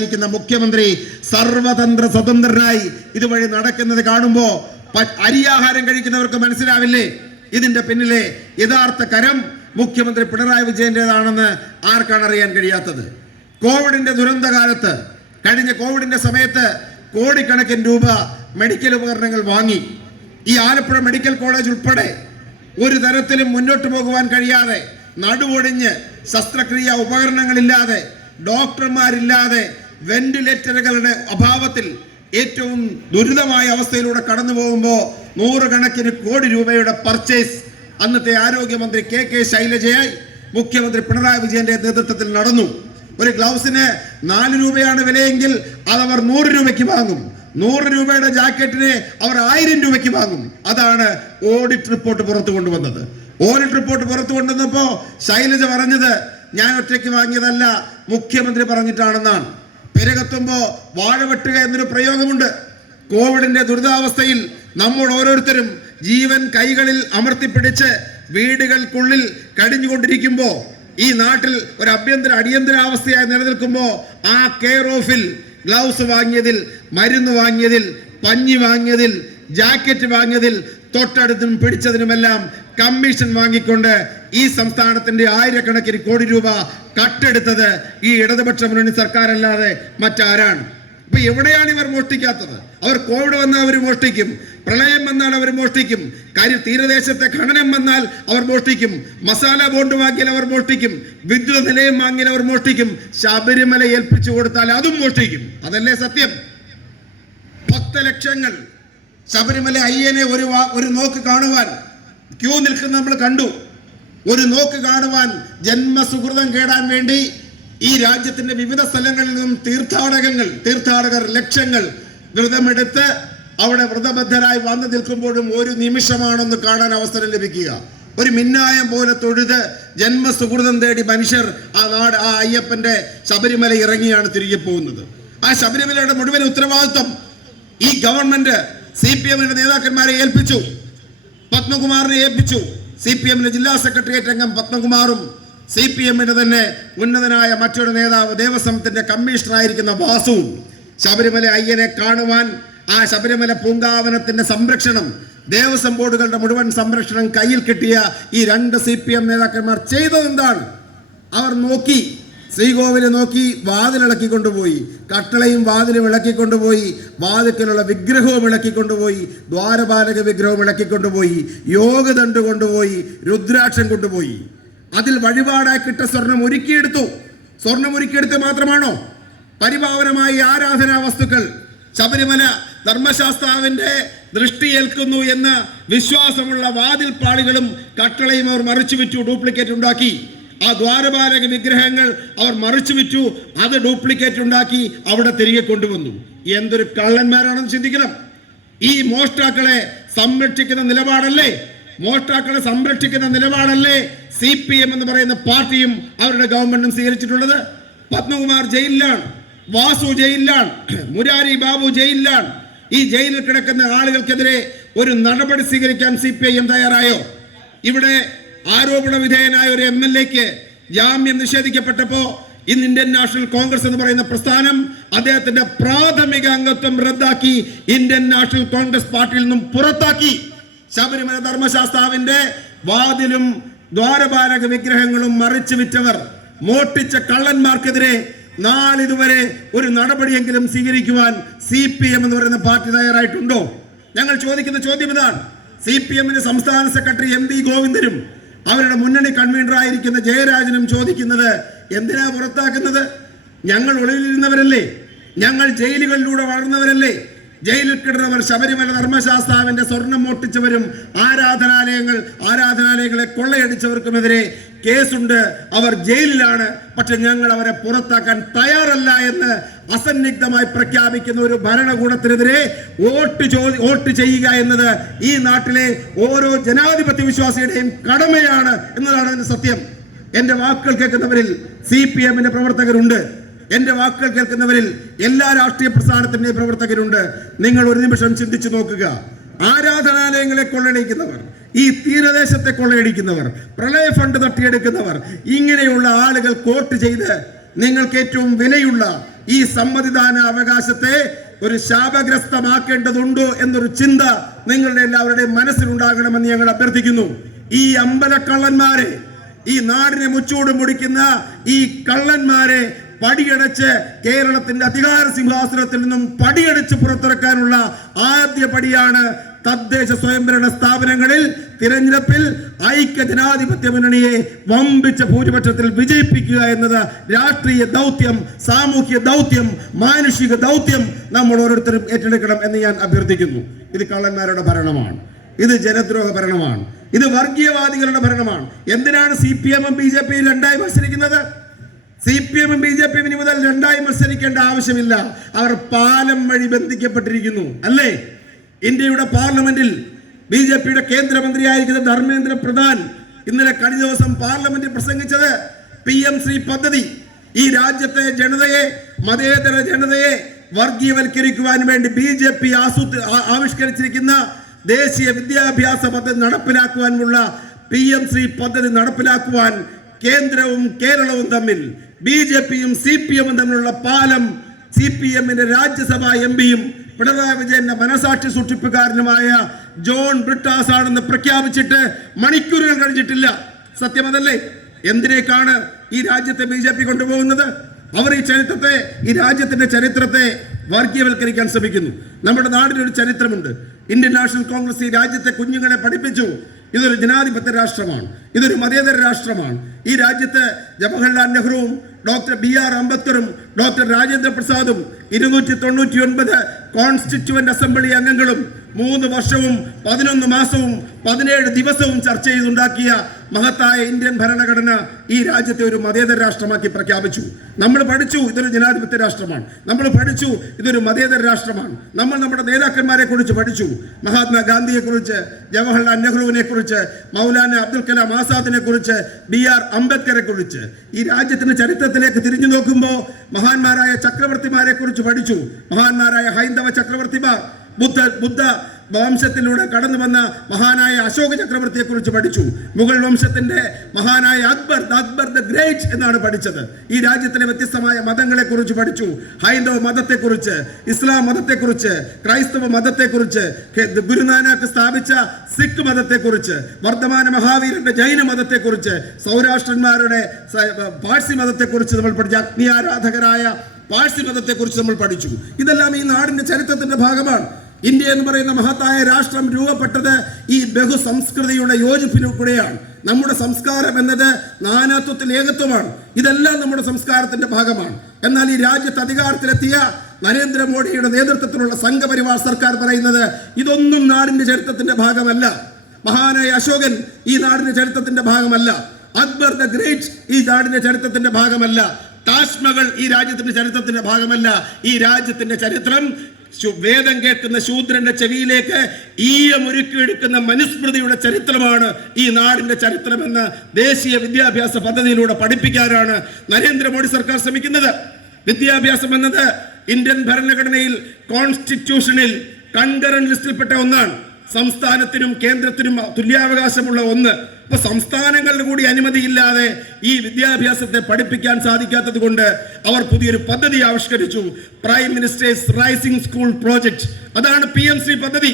മുഖ്യമന്ത്രി സർവതന്ത്ര സ്വതന്ത്രനായി ഇതുവഴി നടക്കുന്നത് കാണുമ്പോൾ അരിയാഹാരം കഴിക്കുന്നവർക്ക് മനസ്സിലാവില്ലേ ഇതിന്റെ പിന്നിലെ യഥാർത്ഥ കരം മുഖ്യമന്ത്രി പിണറായി വിജയന്റേതാണെന്ന് ആർക്കാണ് അറിയാൻ കഴിയാത്തത്? കോവിഡിന്റെ ദുരന്തകാലത്ത് കഴിഞ്ഞ കോവിഡിന്റെ സമയത്ത് കോടിക്കണക്കിന് രൂപ മെഡിക്കൽ ഉപകരണങ്ങൾ വാങ്ങി. ഈ ആലപ്പുഴ മെഡിക്കൽ കോളേജ് ഉൾപ്പെടെ ഒരു തരത്തിലും മുന്നോട്ട് പോകുവാൻ കഴിയാതെ നടുവൊടിഞ്ഞ് ശസ്ത്രക്രിയ ഉപകരണങ്ങളില്ലാതെ ഡോക്ടർമാരില്ലാതെ വെന്റിലേറ്ററുകളുടെ അഭാവത്തിൽ ഏറ്റവും ദുരിതമായ അവസ്ഥയിലൂടെ കടന്നു പോകുമ്പോൾ നൂറുകണക്കിന് കോടി രൂപയുടെ പർച്ചേസ് അന്നത്തെ ആരോഗ്യമന്ത്രി കെ ശൈലജയായി മുഖ്യമന്ത്രി പിണറായി വിജയന്റെ നേതൃത്വത്തിൽ നടന്നു. ഒരു ഗ്ലൗസിന് 4 രൂപയാണ് വിലയെങ്കിൽ അതവർ 100 രൂപയ്ക്ക് വാങ്ങും. 100 രൂപയുടെ ജാക്കറ്റിനെ അവർ 1000 രൂപയ്ക്ക് വാങ്ങും. അതാണ് ഓഡിറ്റ് റിപ്പോർട്ട് പുറത്തു കൊണ്ടുവന്നത്. ഓഡിറ്റ് റിപ്പോർട്ട് പുറത്തു കൊണ്ടുവന്നപ്പോ ശൈലജ പറഞ്ഞത് ഞാൻ ഒറ്റയ്ക്ക് വാങ്ങിയതല്ല, മുഖ്യമന്ത്രി പറഞ്ഞിട്ടാണെന്നാണ്. പെരകത്തുമ്പോ വാഴ വെട്ടുക എന്നൊരു പ്രയോഗമുണ്ട്. കോവിഡിന്റെ ദുരിതാവസ്ഥയിൽ നമ്മൾ ഓരോരുത്തരും ജീവൻ കൈകളിൽ അമർത്തിപ്പിടിച്ച് വീടുകൾക്കുള്ളിൽ കഴിഞ്ഞുകൊണ്ടിരിക്കുമ്പോ ഈ നാട്ടിൽ ഒരു അടിയന്തരാവസ്ഥയായി നിലനിൽക്കുമ്പോൾ ആ കെയർ ഓഫിൽ ഗ്ലൗസ് വാങ്ങിയതിൽ, മരുന്ന് വാങ്ങിയതിൽ, പഞ്ഞി വാങ്ങിയതിൽ, ജാക്കറ്റ് വാങ്ങിയതിൽ, തൊട്ടടുത്തും പിടിച്ചതിനുമെല്ലാം കമ്മീഷൻ വാങ്ങിക്കൊണ്ട് ഈ സംസ്ഥാനത്തിന്റെ ആയിരക്കണക്കിന് കോടി രൂപ കട്ടെടുത്തത് ഈ ഇടതുപക്ഷ മുന്നണി സർക്കാരല്ലാതെ മറ്റാരാണ്? അപ്പൊ എവിടെയാണ് ഇവർ മോഷ്ടിക്കാത്തത്? അവർ കോവിഡ് വന്നാൽ അവർ മോഷ്ടിക്കും, പ്രളയം വന്നാൽ അവർ മോഷ്ടിക്കും, തീരദേശത്തെ ഖനനം വന്നാൽ അവർ മോഷ്ടിക്കും, മസാല ബോണ്ട് വാങ്ങിയാൽ അവർ മോഷ്ടിക്കും, വിദ്യുത് നിലയം വാങ്ങിയാൽ അവർ മോഷ്ടിക്കും, ശബരിമല ഏൽപ്പിച്ചു കൊടുത്താൽ അതും മോഷ്ടിക്കും. അതല്ലേ സത്യം? 10 ലക്ഷങ്ങൾ ശബരിമല അയ്യനെ ഒരു നോക്ക് കാണുവാൻ ക്യൂ നിൽക്കുന്ന നമ്മൾ കണ്ടു. ഒരു നോക്ക് കാണുവാൻ ജന്മസുഹൃതം കേടാൻ വേണ്ടി ഈ രാജ്യത്തിന്റെ വിവിധ സ്ഥലങ്ങളിൽ നിന്നും തീർത്ഥാടകർ ലക്ഷങ്ങൾ വ്രതമെടുത്ത് അവിടെ വ്രതബദ്ധരായി വന്നു നിൽക്കുമ്പോഴും ഒരു നിമിഷമാണൊന്ന് കാണാൻ അവസരം ലഭിക്കുക. ഒരു മിന്നായം പോലെ തൊഴുത് ജന്മസുഹൃതം തേടി മനുഷ്യർ ആ അയ്യപ്പന്റെ ശബരിമല ഇറങ്ങിയാണ് തിരികെ പോകുന്നത്. ആ ശബരിമലയുടെ മുഴുവൻ ഉത്തരവാദിത്വം ഈ ഗവൺമെന്റ് CPM-ന്റെ നേതാക്കന്മാരെ ഏൽപ്പിച്ചു. പത്മകുമാറിനെ ഏൽപ്പിച്ചു. CPM-ന്റെ ജില്ലാ സെക്രട്ടേറിയറ്റ് അംഗം പത്മകുമാറും CPM-ന്റെ തന്നെ ഉന്നതനായ മറ്റൊരു നേതാവ് ദേവസ്വത്തിന്റെ കമ്മീഷണറായിരിക്കുന്ന വാസുവും ശബരിമല അയ്യനെ കാണുവാൻ ആ ശബരിമല പൂങ്കാവനത്തിന്റെ സംരക്ഷണം, ദേവസ്വം ബോർഡുകളുടെ മുഴുവൻ സംരക്ഷണം കയ്യിൽ കിട്ടിയ ഈ 2 CPM നേതാക്കന്മാർ ചെയ്തതെന്താണ്? അവർ നോക്കി, ശ്രീകോവിലെ നോക്കി, വാതിലിളക്കിക്കൊണ്ടുപോയി, കട്ടളയും വാതിലും ഇളക്കിക്കൊണ്ടുപോയി, വാതിക്കലുള്ള വിഗ്രഹവും ഇളക്കിക്കൊണ്ടുപോയി, ദ്വാരപാലക വിഗ്രഹവും ഇളക്കിക്കൊണ്ടുപോയി, യോഗദണ്ഡ് കൊണ്ടുപോയി, രുദ്രാക്ഷം കൊണ്ടുപോയി. അതിൽ വഴിപാടായി കിട്ട സ്വർണം ഒരുക്കിയെടുത്ത് മാത്രമാണോ? പരിപാവനമായ ആരാധനാ വസ്തുക്കൾ ശബരിമല ധർമ്മശാസ്താവിന്റെ ദൃഷ്ടിയേൽക്കുന്നു എന്ന് വിശ്വാസമുള്ള വാതിൽ പാളികളും കട്ടളയും അവർ മറിച്ചു വിറ്റു, ഡ്യൂപ്ലിക്കേറ്റ് ഉണ്ടാക്കി. ആ ദ്വാരപാലക വിഗ്രഹങ്ങൾ അവർ മറിച്ചു വിറ്റു, അത് ഡ്യൂപ്ലിക്കേറ്റ് ഉണ്ടാക്കി അവിടെ തിരികെ കൊണ്ടുവന്നു. എന്തൊരു കള്ളന്മാരാണെന്ന് ചിന്തിക്കണം. ഈ മോഷ്ടാക്കളെ സംരക്ഷിക്കുന്ന നിലപാടല്ലേ CPM എന്ന് പറയുന്ന പാർട്ടിയും അവരുടെ ഗവൺമെന്റും സ്വീകരിച്ചിട്ടുള്ളത്? പത്മകുമാർ ജയിലിലാണ്, വാസു ജയിലിലാണ്, മുരാരി ബാബു ജയിലിലാണ്. ഈ ജയിലിൽ കിടക്കുന്ന ആളുകൾക്കെതിരെ ഒരു നടപടി സ്വീകരിക്കാൻ CPIM തയ്യാറായോ? ഇവിടെ ആരോപണ വിധേയനായ ഒരു MLA-ക്ക് ജാമ്യം നിഷേധിക്കപ്പെട്ടപ്പോ ഇന്ന് ഇന്ത്യൻ നാഷണൽ കോൺഗ്രസ് എന്ന് പറയുന്ന പ്രസ്ഥാനം അദ്ദേഹത്തിന്റെ പ്രാഥമിക അംഗത്വം റദ്ദാക്കി ഇന്ത്യൻ നാഷണൽ കോൺഗ്രസ് പാർട്ടിയിൽ നിന്നും പുറത്താക്കി. ശബരിമല ധർമ്മശാസ്താവിന്റെ വാതിലും ദ്വാരപാലക വിഗ്രഹങ്ങളും മറിച്ചു വിറ്റവർ, മോഷ്ടിച്ച കള്ളന്മാർക്കെതിരെ നാളിതുവരെ ഒരു നടപടിയെങ്കിലും സ്വീകരിക്കുവാൻ CPM എന്ന് പറയുന്ന പാർട്ടി തയ്യാറായിട്ടുണ്ടോ? ഞങ്ങൾ ചോദിക്കുന്ന ചോദ്യം ഇതാണ്. CPM-ന്റെ സംസ്ഥാന സെക്രട്ടറി MV ഗോവിന്ദനും അവരുടെ മുന്നണി കൺവീനറായിരിക്കുന്ന ജയരാജനും ചോദിക്കുന്നത്, എന്തിനാ പുറത്താക്കുന്നത്? ഞങ്ങൾ ഒളിവിലിരുന്നവരല്ലേ? ഞങ്ങൾ ജയിലുകളിലൂടെ വളർന്നവരല്ലേ? ജയിലിൽ കിടന്നവർ, ശബരിമല ധർമ്മശാസ്താവിന്റെ സ്വർണം മോഷ്ടിച്ചവരും ആരാധനാലയങ്ങളെ കൊള്ളയടിച്ചവർക്കുമെതിരെ കേസുണ്ട്, അവർ ജയിലിലാണ്. പക്ഷെ ഞങ്ങൾ അവരെ പുറത്താക്കാൻ തയ്യാറല്ല എന്ന് അസന്നിഗ്ധമായി പ്രഖ്യാപിക്കുന്ന ഒരു ഭരണകൂടത്തിനെതിരെ വോട്ട് ചെയ്യുക എന്നത് ഈ നാട്ടിലെ ഓരോ ജനാധിപത്യ വിശ്വാസിയുടെയും കടമയാണ് എന്നതാണ് അതിന്റെ സത്യം. എന്റെ വാക്കുകൾ കേൾക്കുന്നവരിൽ CPM-ന്റെ പ്രവർത്തകരുണ്ട്. എന്റെ വാക്കുകൾ കേൾക്കുന്നവരിൽ എല്ലാ രാഷ്ട്രീയ പ്രസ്ഥാനത്തിന്റെയും പ്രവർത്തകരുണ്ട്. നിങ്ങൾ ഒരു നിമിഷം ചിന്തിച്ചു നോക്കുക. ആരാധനാലയങ്ങളെ കൊള്ളയടിക്കുന്നവർ, ഈ തീരദേശത്തെ കൊള്ളയടിക്കുന്നവർ, പ്രളയ ഫണ്ട് തട്ടിയെടുക്കുന്നവർ, ഇങ്ങനെയുള്ള ആളുകൾ കോട്ട് ചെയ്ത് നിങ്ങൾക്ക് ഏറ്റവും വിലയുള്ള ഈ സമ്മതിദാന അവകാശത്തെ ഒരു ശാപഗ്രസ്തമാക്കേണ്ടതുണ്ടോ എന്നൊരു ചിന്ത നിങ്ങളുടെ എല്ലാവരുടെയും മനസ്സിലുണ്ടാകണമെന്ന് ഞങ്ങൾ അഭ്യർത്ഥിക്കുന്നു. ഈ അമ്പലക്കള്ളന്മാരെ, ഈ നാടിനെ മുച്ചൂട് മുടിക്കുന്ന ഈ കള്ളന്മാരെ പടിയടച്ച് കേരളത്തിന്റെ അധികാര സിംഹാസനത്തിൽ നിന്നും പടിയടിച്ച് പുറത്തിറക്കാനുള്ള ആദ്യ പടിയാണ് തദ്ദേശ സ്വയംഭരണ സ്ഥാപനങ്ങളിൽ തിരഞ്ഞെടുപ്പിൽ ഐക്യ ജനാധിപത്യ മുന്നണിയെ വമ്പിച്ച ഭൂരിപക്ഷത്തിൽ വിജയിപ്പിക്കുക എന്നത് രാഷ്ട്രീയ ദൗത്യം, സാമൂഹ്യ ദൗത്യം, മാനുഷിക ദൗത്യം നമ്മൾ ഓരോരുത്തരും ഏറ്റെടുക്കണം എന്ന് ഞാൻ അഭ്യർത്ഥിക്കുന്നു. ഇത് കള്ളന്മാരുടെ ഭരണമാണ്, ഇത് ജനദ്രോഹ ഭരണമാണ്, ഇത് വർഗീയവാദികളുടെ ഭരണമാണ്. എന്തിനാണ് CPM-ഉം BJP-യും രണ്ടായി മത്സരിക്കുന്നത്? CPM-ഉം BJP-യും ഇനി മുതൽ രണ്ടായി മത്സരിക്കേണ്ട ആവശ്യമില്ല. അവർ പാലം വഴി ബന്ധിക്കപ്പെട്ടിരിക്കുന്നു, അല്ലേ? ഇന്ത്യയുടെ പാർലമെന്റിൽ BJP-യുടെ കേന്ദ്രമന്ത്രിയായിരിക്കുന്ന ധർമ്മേന്ദ്ര പ്രധാൻ ഇന്നലെ കഴിഞ്ഞ ദിവസം പാർലമെന്റിൽ പ്രസംഗിച്ചത് PM-ശ്രീ പദ്ധതി ഈ രാജ്യത്തെ ജനതയെ, മതേതര ജനതയെ വർഗീയവൽക്കരിക്കുവാൻ വേണ്ടി BJP ആവിഷ്കരിച്ചിരിക്കുന്ന ദേശീയ വിദ്യാഭ്യാസ പദ്ധതി നടപ്പിലാക്കുവാനുള്ള PM-ശ്രീ പദ്ധതി നടപ്പിലാക്കുവാൻ കേന്ദ്രവും കേരളവും തമ്മിൽ, BJP-യും CPM-ഉം തമ്മിലുള്ള പാലം CPM-ന്റെ രാജ്യസഭാ MP-യും പിണറായി വിജയന്റെ മനസാക്ഷി സൂക്ഷിപ്പുകാരനുമായ ജോൺ ബ്രിട്ടാസ് ആണെന്ന് പ്രഖ്യാപിച്ചിട്ട് മണിക്കൂറുകൾ കഴിഞ്ഞിട്ടില്ല. സത്യമതല്ലേ? എന്തിനേക്കാണ് ഈ രാജ്യത്തെ BJP കൊണ്ടുപോകുന്നത്? അവർ ഈ രാജ്യത്തിന്റെ ചരിത്രത്തെ വർഗീയവൽക്കരിക്കാൻ ശ്രമിക്കുന്നു. നമ്മുടെ നാടിനൊരു ചരിത്രമുണ്ട്. ഇന്ത്യൻ നാഷണൽ കോൺഗ്രസ് ഈ രാജ്യത്തെ കുഞ്ഞുങ്ങളെ പഠിപ്പിച്ചു, ഇതൊരു ജനാധിപത്യ രാഷ്ട്രമാണ്, ഇതൊരു മതേതര രാഷ്ട്രമാണ്. ഈ രാജ്യത്ത് ജവഹർലാൽ നെഹ്റുവും ഡോക്ടർ BR അംബേദ്കറും ഡോക്ടർ രാജേന്ദ്ര പ്രസാദും 299 കോൺസ്റ്റിറ്റ്യൂവന്റ് അസംബ്ലി അംഗങ്ങളും 3 വർഷവും 11 മാസവും 17 ദിവസവും ചർച്ച ചെയ്തുണ്ടാക്കിയ മഹത്തായ ഇന്ത്യൻ ഭരണഘടന ഈ രാജ്യത്തെ ഒരു മതേതര രാഷ്ട്രമാക്കി പ്രഖ്യാപിച്ചു. നമ്മൾ പഠിച്ചു ഇതൊരു ജനാധിപത്യ രാഷ്ട്രമാണ്, നമ്മൾ പഠിച്ചു ഇതൊരു മതേതര രാഷ്ട്രമാണ്. നമ്മൾ നമ്മുടെ നേതാക്കന്മാരെ കുറിച്ച് പഠിച്ചു. മഹാത്മാഗാന്ധിയെ കുറിച്ച്, ജവഹർലാൽ നെഹ്റുവിനെ കുറിച്ച്, മൗലാന അബ്ദുൽ കലാം ആസാദിനെ കുറിച്ച്, BR അംബേദ്കറെ കുറിച്ച്. ഈ രാജ്യത്തിന്റെ ചരിത്രത്തിലേക്ക് തിരിഞ്ഞു നോക്കുമ്പോൾ മഹാന്മാരായ ചക്രവർത്തിമാരെ കുറിച്ച് പഠിച്ചു. മഹാന്മാരായ ഹൈന്ദവ ചക്രവർത്തിമാർ, ബുദ്ധ വംശത്തിലൂടെ കടന്നു വന്ന മഹാനായ അശോക ചക്രവർത്തിയെ കുറിച്ച് പഠിച്ചു. മുഗൾ വംശത്തിന്റെ മഹാനായ അക്ബർ ദ ഗ്രേറ്റ് എന്നാണ് പഠിച്ചത്. ഈ രാജ്യത്തിലെ വ്യത്യസ്തമായ മതങ്ങളെ കുറിച്ച് പഠിച്ചു. ഹൈന്ദവ മതത്തെക്കുറിച്ച്, ഇസ്ലാം മതത്തെക്കുറിച്ച്, ക്രൈസ്തവ മതത്തെക്കുറിച്ച്, ഗുരുനാനക്ക് സ്ഥാപിച്ച സിഖ് മതത്തെക്കുറിച്ച്, വർദ്ധമാന മഹാവീരന്റെ ജൈന മതത്തെക്കുറിച്ച്, സൗരാഷ്ട്രന്മാരുടെ പാഴ്സി മതത്തെക്കുറിച്ച് നമ്മൾ പഠിച്ചു. അഗ്നി ആരാധകരായ പാഴ്സി മതത്തെക്കുറിച്ച് നമ്മൾ പഠിച്ചു. ഇതെല്ലാം ഈ നാടിന്റെ ചരിത്രത്തിന്റെ ഭാഗമാണ്. ഇന്ത്യ എന്ന് പറയുന്ന മഹത്തായ രാഷ്ട്രം രൂപപ്പെട്ടത് ഈ ബഹുസംസ്കൃതിയുടെ യോജിപ്പിലൂടെയാണ്. നമ്മുടെ സംസ്കാരം എന്നത് നാനാത്വത്തിൽ ഏകത്വമാണ്. ഇതെല്ലാം നമ്മുടെ സംസ്കാരത്തിന്റെ ഭാഗമാണ്. എന്നാൽ ഈ രാജ്യത്ത് അധികാരത്തിലെത്തിയ നരേന്ദ്രമോദിയുടെ നേതൃത്വത്തിലുള്ള സംഘപരിവാർ സർക്കാർ പറയുന്നത് ഇതൊന്നും നാടിന്റെ ചരിത്രത്തിന്റെ ഭാഗമല്ല. മഹാനായ അശോകൻ ഈ നാടിന്റെ ചരിത്രത്തിന്റെ ഭാഗമല്ല. അക്ബർ ദ ഗ്രേറ്റ് ഈ നാടിന്റെ ചരിത്രത്തിന്റെ ഭാഗമല്ല. താജ്മഹൽ ഈ രാജ്യത്തിന്റെ ചരിത്രത്തിന്റെ ഭാഗമല്ല. ഈ രാജ്യത്തിന്റെ ചരിത്രം വേദം കേൾക്കുന്ന ശൂദ്രന്റെ ചെവിയിലേക്ക് ഈയമൊരുക്കിയെടുക്കുന്ന മനുസ്മൃതിയുടെ ചരിത്രമാണ് ഈ നാടിന്റെ ചരിത്രമെന്ന് ദേശീയ വിദ്യാഭ്യാസ പദ്ധതിയിലൂടെ പഠിപ്പിക്കാനാണ് നരേന്ദ്രമോദി സർക്കാർ ശ്രമിക്കുന്നത്. വിദ്യാഭ്യാസം എന്നത് ഇന്ത്യൻ ഭരണഘടനയിൽ, കോൺസ്റ്റിറ്റ്യൂഷനിൽ കൺകറന്റ് ലിസ്റ്റിൽപ്പെട്ട ഒന്നാണ്. സംസ്ഥാനത്തിനും കേന്ദ്രത്തിനും തുല്യാവകാശമുള്ള ഒന്ന്. ഇപ്പൊ സംസ്ഥാനങ്ങളുടെ കൂടി അനുമതിയില്ലാതെ ഈ വിദ്യാഭ്യാസത്തെ പഠിപ്പിക്കാൻ സാധിക്കാത്തത് കൊണ്ട് അവർ പുതിയൊരു പദ്ധതി ആവിഷ്കരിച്ചു, prime ministers rising school project. അതാണ് PM-ശ്രീ പദ്ധതി.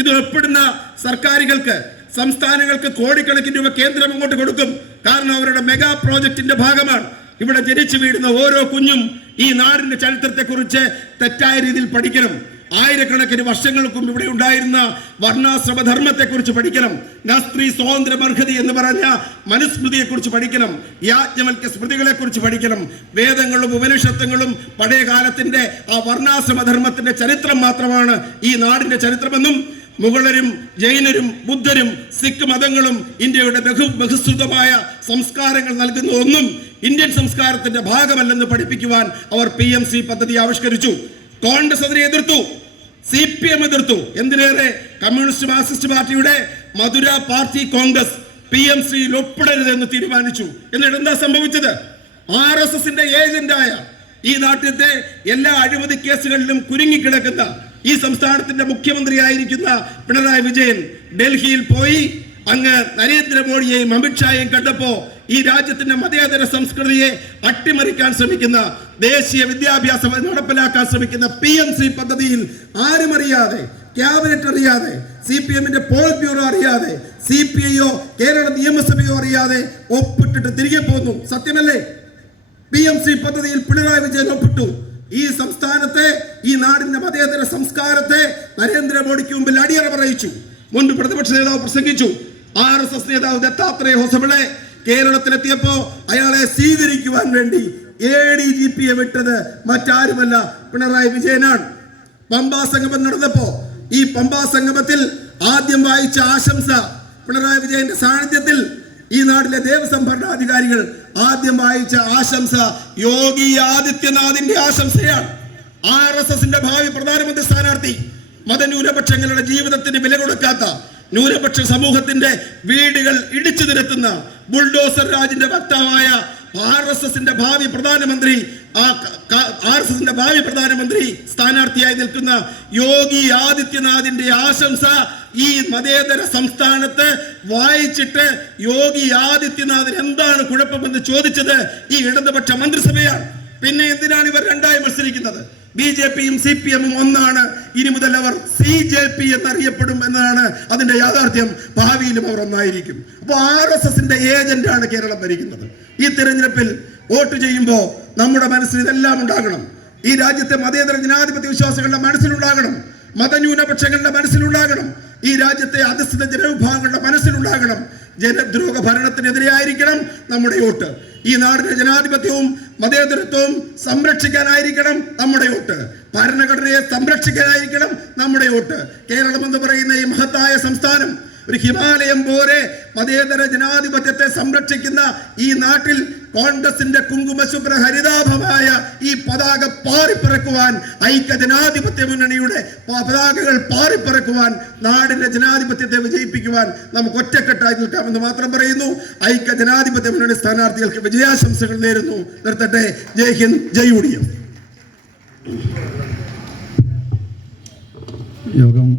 ഇത് ഉൾപ്പെടുന്ന സർക്കാരുകൾക്ക്, സംസ്ഥാനങ്ങൾക്ക് കോടിക്കണക്കിന് രൂപ കേന്ദ്രം അങ്ങോട്ട് കൊടുക്കും. കാരണം അവരുടെ മെഗാ പ്രോജക്റ്റിന്റെ ഭാഗമാണ്. ഇവിടെ ജനിച്ചു വീഴുന്ന ഓരോ കുഞ്ഞും ഈ നാടിന്റെ ചരിത്രത്തെക്കുറിച്ച് തെറ്റായ രീതിയിൽ പഠിക്കണം. ആയിരക്കണക്കിന് വർഷങ്ങൾക്കും ഇവിടെ ഉണ്ടായിരുന്ന വർണ്ണാശ്രമ ധർമ്മത്തെക്കുറിച്ച് പഠിക്കണം. സ്ത്രീ സ്വാതന്ത്ര്യ അർഹതി എന്ന് പറഞ്ഞ മനുസ്മൃതിയെ കുറിച്ച് പഠിക്കണം. യാജ്ഞവൽക്യ സ്മൃതികളെ കുറിച്ച് പഠിക്കണം. വേദങ്ങളും ഉപനിഷത്തുകളും പഴയ കാലത്തിന്റെ ആ വർണ്ണാശ്രമ ധർമ്മത്തിന്റെ ചരിത്രം മാത്രമാണ് ഈ നാടിന്റെ ചരിത്രമെന്നും മുഗളരും ജൈനരും ബുദ്ധരും സിഖ് മതങ്ങളും ഇന്ത്യയുടെ ബഹുശ്രുതമായ സംസ്കാരങ്ങൾ നൽകുന്ന ഒന്നും ഇന്ത്യൻ സംസ്കാരത്തിന്റെ ഭാഗമല്ലെന്ന് പഠിപ്പിക്കുവാൻ അവർ PM-ശ്രീ പദ്ധതി ആവിഷ്കരിച്ചു. കോൺഗ്രസ് അതിനെ എതിർത്തു, CPM എതിർത്തു. എന്തിനേറെ കമ്മ്യൂണിസ്റ്റ് മാർക്സിസ്റ്റ് പാർട്ടിയുടെ മധുര പാർട്ടി കോൺഗ്രസ് PM-ശ്രീയിൽ ഒപ്പിടരുതെന്ന് തീരുമാനിച്ചു. എന്നിട്ട് എന്താ സംഭവിച്ചത്? RSSന്റെ ഏജന്റായ ഈ നാട്ടിലത്തെ എല്ലാ അഴിമതി കേസുകളിലും കുരുങ്ങിക്കിടക്കുന്ന ഈ സംസ്ഥാനത്തിന്റെ മുഖ്യമന്ത്രിയായിരിക്കുന്ന പിണറായി വിജയൻ ഡൽഹിയിൽ പോയി അങ്ങ് നരേന്ദ്രമോദിയെയും അമിത്ഷായെയും കണ്ടപ്പോ ഈ രാജ്യത്തിന്റെ മതേതര സംസ്കൃതിയെ അട്ടിമറിക്കാൻ ശ്രമിക്കുന്ന, ദേശീയ വിദ്യാഭ്യാസ നടപ്പിലാക്കാൻ ശ്രമിക്കുന്ന PMC പദ്ധതിയിൽ ആരും അറിയാതെ, ക്യാബിനറ്റ് അറിയാതെ, CPM-ന്റെ പോൾ ബ്യൂറോ അറിയാതെ, CPI-യോ കേരള നിയമസഭയോ അറിയാതെ ഒപ്പിട്ടിട്ട് തിരികെ പോന്നു. സത്യമല്ലേ? PMC പദ്ധതിയിൽ പിണറായി വിജയൻ ഒപ്പിട്ടു. ഈ സംസ്ഥാനത്തെ, ഈ നാടിന്റെ മതേതര സംസ്കാരത്തെ നരേന്ദ്രമോദിക്ക് മുമ്പിൽ അടിയറ പറയിച്ചു. മുൻപ് പ്രതിപക്ഷ നേതാവ് പ്രസംഗിച്ചു. RSS നേതാവ് ദത്താത്രേയ ഹൊസബിളെ കേരളത്തിലെത്തിയപ്പോ അയാളെ സ്വീകരിക്കുവാൻ വേണ്ടി ADGP-യെ വിട്ടത് മറ്റാരുമല്ല, പിണറായി വിജയനാണ്. പമ്പാ സംഗമം നടന്നപ്പോ ഈ പമ്പാ സംഗമത്തിൽ ആദ്യം വായിച്ച ആശംസ പിണറായി വിജയന്റെ സാന്നിധ്യത്തിൽ ഈ നാട്ടിലെ ദേവസ്വം ഭരണാധികാരികൾ ആദ്യം വായിച്ച ആശംസ യോഗി ആദിത്യനാഥിന്റെ ആശംസയാണ്. RSS-ന്റെ ഭാവി പ്രധാനമന്ത്രി സ്ഥാനാർത്ഥി, മതന്യൂനപക്ഷങ്ങളുടെ ജീവിതത്തിന് വില കൊടുക്കാത്ത, ന്യൂനപക്ഷ സമൂഹത്തിന്റെ വീടുകൾ ഇടിച്ചു നിരത്തുന്ന ബുൾഡോസർ രാജിന്റെ വക്താവായ RSS-ന്റെ ഭാവി പ്രധാനമന്ത്രി സ്ഥാനാർത്ഥിയായി നിൽക്കുന്ന യോഗി ആദിത്യനാഥിന്റെ ആശംസ ഈ മതേതര സംസ്ഥാനത്ത് വായിച്ചിട്ട് യോഗി ആദിത്യനാഥിന് എന്താണ് കുഴപ്പമെന്ന് ചോദിച്ചത് ഈ ഇടതുപക്ഷ മന്ത്രിസഭയാണ്. പിന്നെ എന്തിനാണ് ഇവർ രണ്ടായി മത്സരിക്കുന്നത്? BJP-യും CPM-ഉം ഒന്നാണ്. ഇനി മുതൽ അവർ CJP എന്നറിയപ്പെടും എന്നതാണ് അതിന്റെ യാഥാർത്ഥ്യം. ഭാവിയിലും അവർ ഒന്നായിരിക്കും. അപ്പോൾ RSS-ന്റെ ഏജന്റാണ് കേരളം ഭരിക്കുന്നത്. ഈ തിരഞ്ഞെടുപ്പിൽ വോട്ട് ചെയ്യുമ്പോൾ നമ്മുടെ മനസ്സിൽ ഇതെല്ലാം ഉണ്ടാകണം. ഈ രാജ്യത്തെ മതേതര ജനാധിപത്യ വിശ്വാസികളുടെ മനസ്സിലുണ്ടാകണം, മതന്യൂനപക്ഷങ്ങളുടെ മനസ്സിലുണ്ടാകണം, ഈ രാജ്യത്തെ അധസ്ഥിത ജനവിഭാഗങ്ങളുടെ മനസ്സിലുണ്ടാകണം. ജനദ്രോഹ ഭരണത്തിനെതിരെയായിരിക്കണം നമ്മുടെ വോട്ട്. ഈ നാടിന്റെ ജനാധിപത്യവും മതേതരത്വവും സംരക്ഷിക്കാനായിരിക്കണം നമ്മുടെ വോട്ട്. ഭരണഘടനയെ സംരക്ഷിക്കാനായിരിക്കണം നമ്മുടെ വോട്ട്. കേരളം എന്ന് പറയുന്ന ഈ മഹത്തായ സംസ്ഥാനം ഒരു ഹിമാലയം പോലെ മതേതര ജനാധിപത്യത്തെ സംരക്ഷിക്കുന്ന ഈ നാട്ടിൽ കോൺഗ്രസിന്റെ കുങ്കുമശുഭ്ര ഹരിതാഭമായ ഈ പതാക പാറിപ്പറക്കുവാൻ, ഐക്യ ജനാധിപത്യ മുന്നണിയുടെ പതാകകൾ പാറിപ്പറക്കുവാൻ, നാടിന്റെ ജനാധിപത്യത്തെ വിജയിപ്പിക്കുവാൻ നമുക്ക് ഒറ്റക്കെട്ടായി നിൽക്കാമെന്ന് മാത്രം പറയുന്നു. ഐക്യ ജനാധിപത്യ മുന്നണി സ്ഥാനാർത്ഥികൾക്ക് വിജയാശംസകൾ നേരുന്നു. നിർത്തട്ടെ. ജയ് ഹിന്ദ്, ജയ് UDF. യോഗം